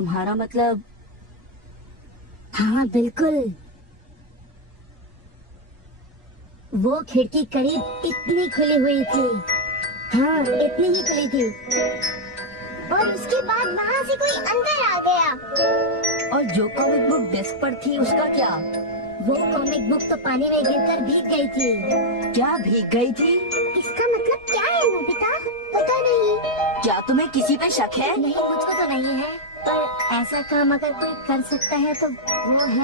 तुम्हारा मतलब? हाँ बिल्कुल, वो खिड़की करीब इतनी खुली हुई थी। हाँ, इतनी ही खुली थी और उसके बाद वहाँ से कोई अंदर आ गया। और जो कॉमिक बुक डेस्क पर थी उसका क्या? वो कॉमिक बुक तो पानी में गिरकर भीग गई थी। क्या भीग गई थी? इसका मतलब क्या है नोबिता? पता नहीं। क्या तुम्हें किसी पे शक है? नहीं, मुझको तो नहीं है, पर ऐसा काम अगर कोई कर सकता है तो वो है।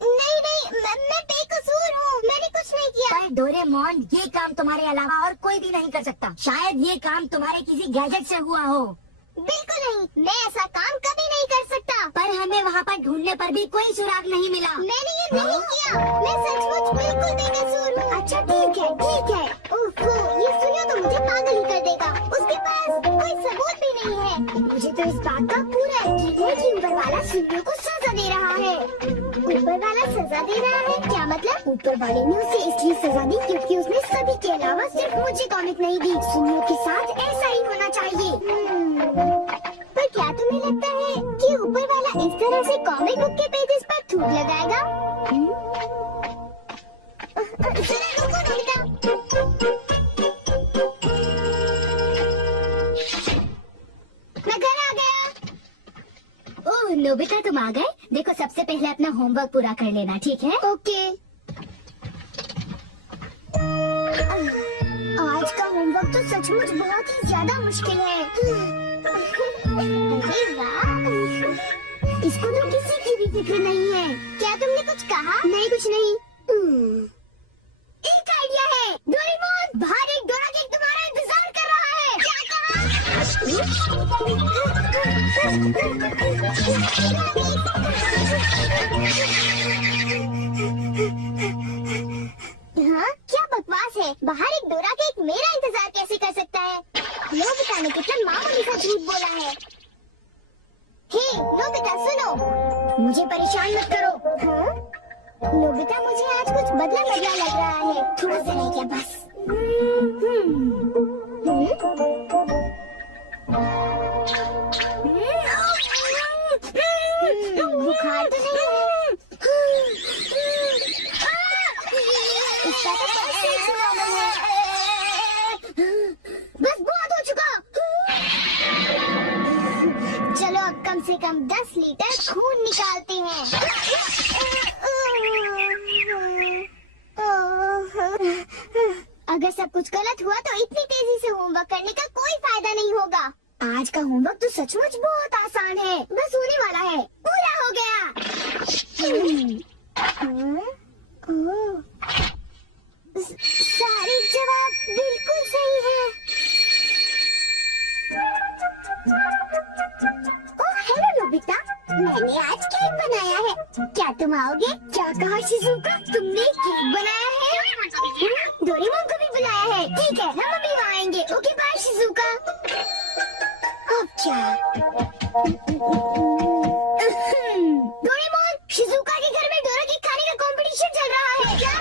नहीं नहीं, मैं बेकसूर हूँ, मैंने कुछ नहीं किया। पर डोरेमोन, ये काम तुम्हारे अलावा और कोई भी नहीं कर सकता। शायद ये काम तुम्हारे किसी गैजेट से हुआ हो। बिल्कुल नहीं, मैं ऐसा काम कभी नहीं कर सकता। पर हमें वहाँ पर ढूंढने पर भी कोई सुराग नहीं मिला। मैंने ये नहीं किया, मैं सचमुच बिल्कुल बेकसूर हूँ। अच्छा ठीक है ठीक है। ओहो, ये सुनियो तो मुझे पागल ही कर देगा। उसके पास कोई सबूत भी नहीं है। मुझे तो इस बात का पूरा यकीन है कि ऊपर वाला सुनियो को सजा दे रहा है। ऊपर वाला सजा दे रहा है? क्या मतलब? ऊपर वाले ने उसे इसलिए सजा दी क्योंकि उसने सभी के अलावा सिर्फ मुझे कॉमिक नहीं दी। सुनियो के साथ ऐसा ही होना चाहिए। पर क्या तुम्हें लगता है कि ऊपर वाला इस तरह से कॉमिक बुक के पेजेस पर थूक लगाएगा? जरा रुको नोबिता। मैं घर आ गया। ओह नोबिता, तुम आ गए। देखो, सबसे पहले अपना होमवर्क पूरा कर लेना, ठीक है? ओके। आज का होमवर्क तो सचमुच बहुत ही ज्यादा मुश्किल है। अरे वाह, इसको तो किसी की भी फिक्र नहीं है। क्या तुमने कुछ कहा? नहीं, कुछ नहीं। एक आइडिया है। डोरेमोन, बाहर एक डोरा केक तुम्हारा इंतजार कर रहा है। क्या हाँ, क्या बकवास है। बाहर एक डोरा केक मेरा इंतजार कैसे कर सकता है? नोबिता ने कितना मामूली सा झूठ बोला है। हे नोबिता, सुनो, मुझे परेशान मत करो। हाँ? नोबिता, मुझे आज कुछ बदला बदला लग रहा है। थोड़ा सा रह गया बस। बुखार तो नहीं है? इसका तो सबसे नॉर्मल है। बस बहुत हो चुका। चलो अब कम से कम 10 लीटर खून निकालते हैं। अगर सब कुछ गलत हुआ तो इतनी तेजी से होमवर्क करने का कोई फायदा नहीं होगा। आज का होमवर्क तो सचमुच बहुत आसान है, बस होने वाला है। पूरा हो गया। सारे जवाब बिल्कुल सही है। ओह हेलो नोबिता, मैंने आज केक बनाया है। क्या तुम आओगे? क्या कहा शिजुका? तुमने केक बनाया है? डोरेमोन को भी बुलाया है। ठीक है, हम अभी वहाँ आएंगे। Okay bye Shizuka. अब क्या? डोरेमोन, शिजुका के घर में डोरा केक खाने का कंपटीशन चल रहा है। क्या?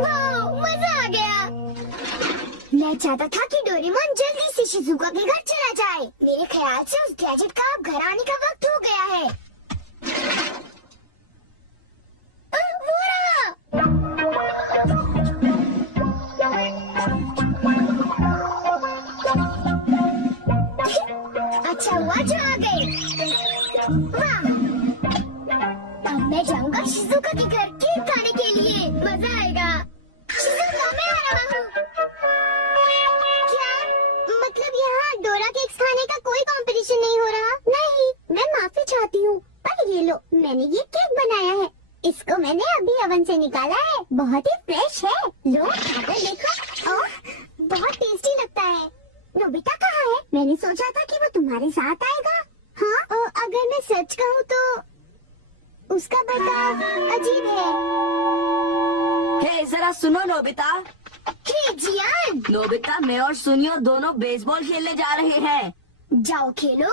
वाह, मजा आ गया। मैं चाहता था कि डोरेमोन जल्दी से शिजुका के घर चला जाए। मेरे ख्याल से उस गैजेट का अब घर आने का वक्त हो गया है। वो रहा। अच्छा हुआ जो आ गए। वाह, अब मैं जाऊंगा शिजुका के घर केक खाने के लिए। मजा आएगा। शिजुका, मैं आ रहा हूँ। क्या मतलब यहाँ डोरा केक्स खाने का कोई कंपटीशन नहीं हो रहा? नहीं, मैं माफी चाहती हूँ, पर ये लो, मैंने ये केक बनाया है। इसको मैंने अभी ओवन से निकाला है। बहुत ही फ्रेश है। लो खाकर देखो। ओह, बहुत टेस्टी लगता है। नोबिता कहाँ है? मैंने सोचा था कि वो तुम्हारे साथ आएगा। हाँ, अगर मैं सच कहूँ तो उसका बर्ताव अजीब है। हे जरा सुनो नोबिता। हे जियान। नोबिता, मैं और सुनियो दोनों बेसबॉल खेलने जा रहे हैं। जाओ खेलो।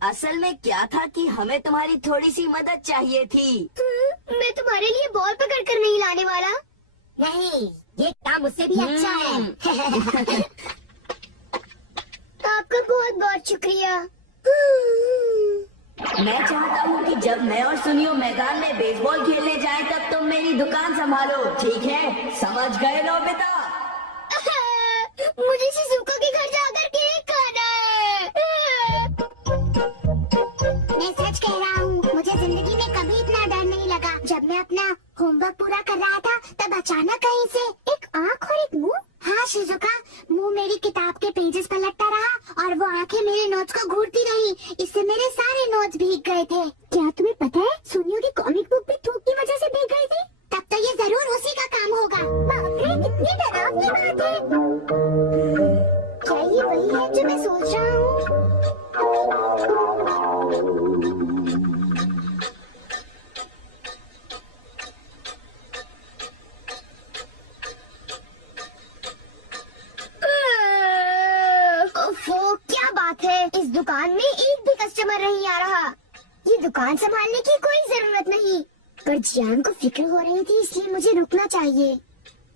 असल में क्या था कि हमें तुम्हारी थोड़ी सी मदद चाहिए थी। मैं तुम्हारे लिए बॉल पकड़ कर नहीं लाने वाला। नहीं, ये काम मुझसे भी अच्छा है। आपका बहुत बहुत शुक्रिया। मैं चाहता हूँ कि जब मैं और सुनियो मैदान में बेसबॉल खेलने जाएं तब तुम मेरी दुकान संभालो, ठीक है? समझ गए नोबिता? मुझे शिजुका के घर जाकर केक खाना है। मैं सच कह रहा हूँ, मुझे जिंदगी में कभी इतना डर नहीं लगा। जब मैं अपना होमवर्क पूरा कर रहा था तब अचानक कहीं से एक आँख और एक मुंह। हाँ शिजुका, मुंह मेरी किताब के पेजेस पलटता रहा और वो आंखें मेरे नोट्स को घूरती रही। इससे मेरे सारे नोट्स भीग गए थे। क्या तुम्हें पता है, सुनियो की कॉमिक बुक भी धूप की वजह से भीग गई थी। तब तो ये जरूर उसी का काम होगा। बाप रे, कितनी डरावनी बात है। क्या ये वही है जो मैं सोच रहा हूँ? ओफो, क्या बात है, इस दुकान में एक भी कस्टमर नहीं आ रहा। ये दुकान संभालने की कोई जरूरत नहीं, पर जियान को फिक्र हो रही थी, इसलिए मुझे रुकना चाहिए।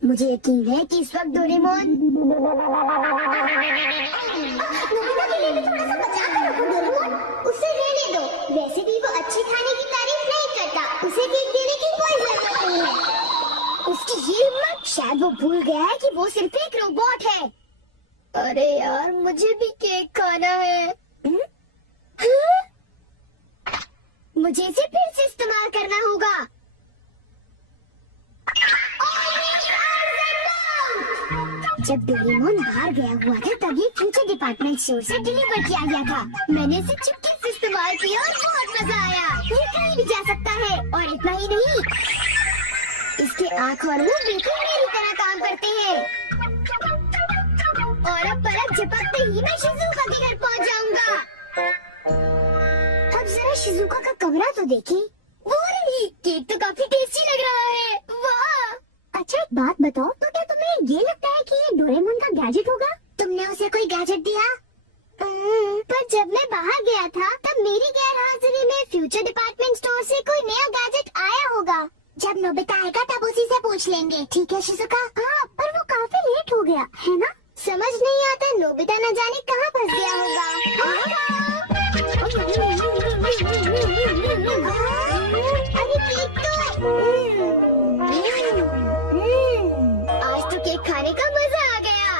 मुझे यकीन है कि इस वक्त डोरेमोन नोबिता के लिए भी थोड़ा सा बचा कर रखो डोरेमोन। उसे रहने दो, वैसे भी वो अच्छे खाने की तारीफ नहीं करता। उसे केक देने की कोई जरूरत नहीं है। उसकी ये हिम्मत, शायद वो भूल गया है कि वो सिर्फ एक रोबोट है। अरे यार, मुझे भी केक खाना है। हाँ? मुझे इसे फिर से इस्तेमाल करना होगा। जब डोरेमोन बाहर गया हुआ था तब ये फ्यूचर डिपार्टमेंट स्टोर से डिलीवर किया गया था। मैंने इसे चुपके से इस्तेमाल किया और बहुत मजा आया। ये कहीं भी जा सकता है, और इतना ही नहीं, इसके आँख और मुंह बिल्कुल मेरी तरह काम करते हैं। और अब पलक झपकते ही मैं शिजुका के घर पहुंच जाऊंगा। अब जरा शिजुका का कमरा तो देखें। वो रही, केक तो काफी टेस्टी लग रहा है। वाह! अच्छा एक बात बताओ, तो क्या तुम्हें ये लगता है कि ये डोरेमोन का गैजेट होगा? तुमने उसे कोई गैजेट दिया? पर जब मैं बाहर गया था तब मेरी गैर हाजिरी में फ्यूचर डिपार्टमेंट स्टोर से कोई नया गैजेट आया होगा। जब नोबिता आएगा तब उसी से पूछ लेंगे, ठीक है शिजुका? हाँ, पर वो काफी लेट हो गया है ना? समझ नहीं आता, नोबिता न जाने कहाँ फंस गया होगा। अरे केक तो आज तो केक खाने का मजा आ गया।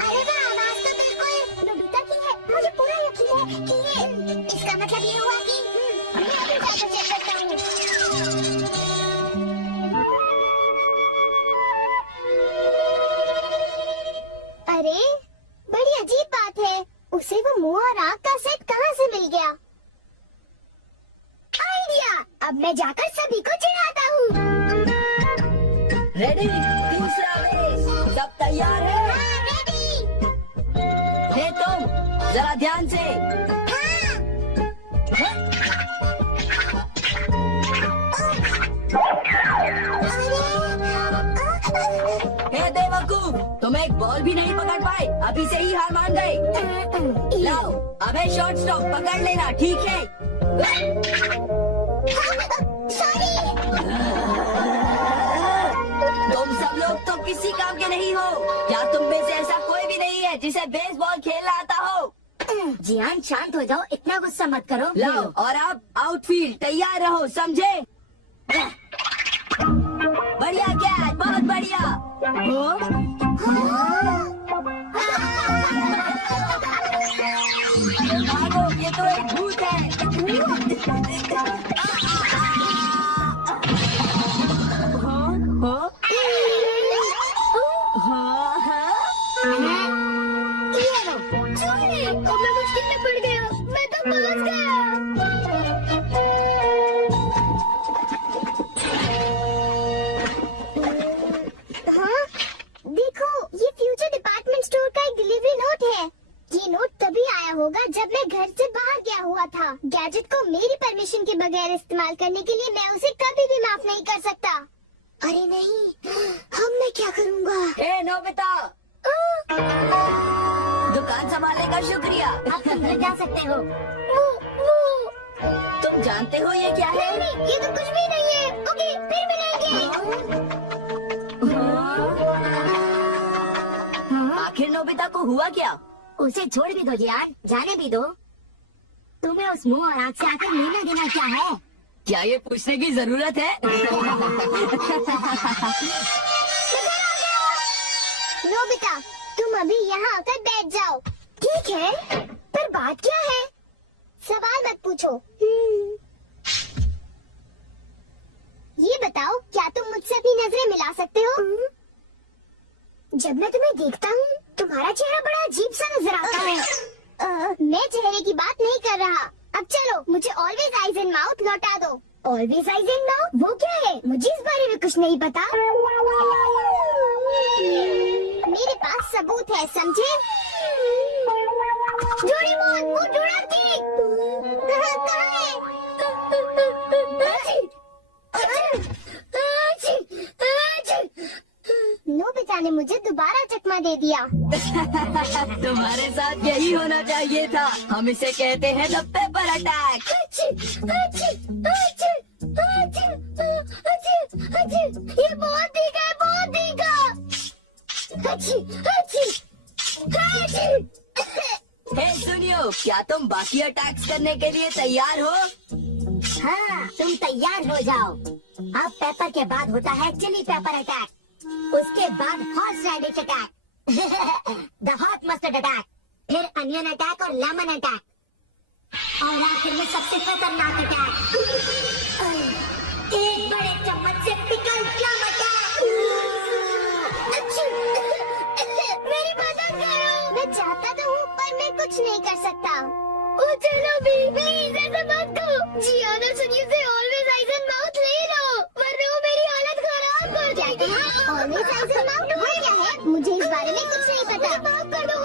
अरे वाह, आवाज तो बिल्कुल नोबिता की है। मुझे पूरा यकीन है कि ये, इसका मतलब ये हुआ कि मैं अभी जाकर चेक करता हूँ। अरे बड़ी अजीब बात है, उसे वो मुंह और आँख का सेट कहाँ से मिल गया? आइडिया, अब मैं जाकर सभी को चिढ़ाता हूँ। रेडी? तीसरा बेस, सब तैयार है? हाँ, रेडी। हे तुम, जरा ध्यान से। हे बेवकूफ, तुम एक बॉल भी नहीं पकड़ पाए, अभी से ही हार मान गए। लाओ, अबे शॉर्ट स्टॉप पकड़ लेना, ठीक है? सॉरी। तुम सब लोग तो किसी काम के नहीं हो। क्या तुम में से ऐसा कोई भी नहीं है जिसे बेसबॉल खेलना आता हो? जियान शांत हो जाओ, इतना गुस्सा मत करो। लाओ, और अब आउटफील्ड तैयार रहो, समझे? बढ़िया कैच, बहुत बढ़िया। भागो, ये तो एक भूत है। मैं मुश्किल में पड़ गया, मैं तो फंस गया। हाँ, देखो, ये फ्यूचर डिपार्टमेंट स्टोर का एक डिलीवरी नोट है। ये नोट तभी आया होगा जब मैं घर से बाहर गया हुआ था। गैजेट को मेरी परमिशन के बगैर इस्तेमाल करने के लिए मैं उसे कभी भी माफ नहीं कर सकता। अरे नहीं, अब मैं क्या करूँगा? हे नोबिता, दुकान संभालने का शुक्रिया। अब तुम घर जा सकते हो। तो तुम जानते हो ये क्या है? नहीं, ये तो कुछ भी नहीं है। ओके, फिर मिलेंगे। आखिर नोबिता को हुआ क्या? उसे छोड़ भी दो जी यार, जाने भी दो। तुम्हें उस मुंह और आँख से आकर लेना देना क्या है? क्या ये पूछने की जरूरत है? नोबिता, तुम अभी यहाँ आकर बैठ जाओ। ठीक है, पर बात क्या है? सवाल मत पूछो। ये बताओ, क्या तुम मुझसे अपनी नजरें मिला सकते हो? जब मैं तुम्हें देखता हूँ, तुम्हारा चेहरा बड़ा अजीब सा नजर आता है। मैं चेहरे की बात नहीं कर रहा। अब चलो, मुझे ऑलवेज आइज एंड माउथ लौटा दो। Always eyes and mouth? वो क्या है? मुझे इस बारे में कुछ नहीं पता। मेरे पास सबूत है, समझे? डोरेमोन, वो डोराकी कहाँ है? नोबिता ने मुझे दोबारा चकमा दे दिया। तुम्हारे साथ यही होना चाहिए था। हम इसे कहते हैं द पेपर अटैक। ये बहुत भीगा है, बहुत भीगा। हे सुनियो, क्या तुम बाकी अटैक्स करने के लिए तैयार हो? हाँ, तुम तैयार हो जाओ। अब पेपर के बाद होता है चिली पेपर अटैक, उसके बाद horse radish attack, the hot mustard attack, फिर अनियन अटैक और लेमन अटैक, और आखिर में सबसे खतरनाक अटैक, एक बड़े चम्मच से पिकल प्लम अटैक। मेरी मदद करो। मैं चाहता तो हूँ, पर मैं कुछ नहीं कर सकता। ओ चलो भी, प्लीज ऐसा मत करो। जियाना सुनिए से ऑलवेज आइज एंड माउथ ले लो, वरना वो मेरी हालत खराब कर देगी। ऑलवेज आइज एंड माउथ क्या है? मुझे इस बारे में कुछ नहीं पता। माफ कर दो।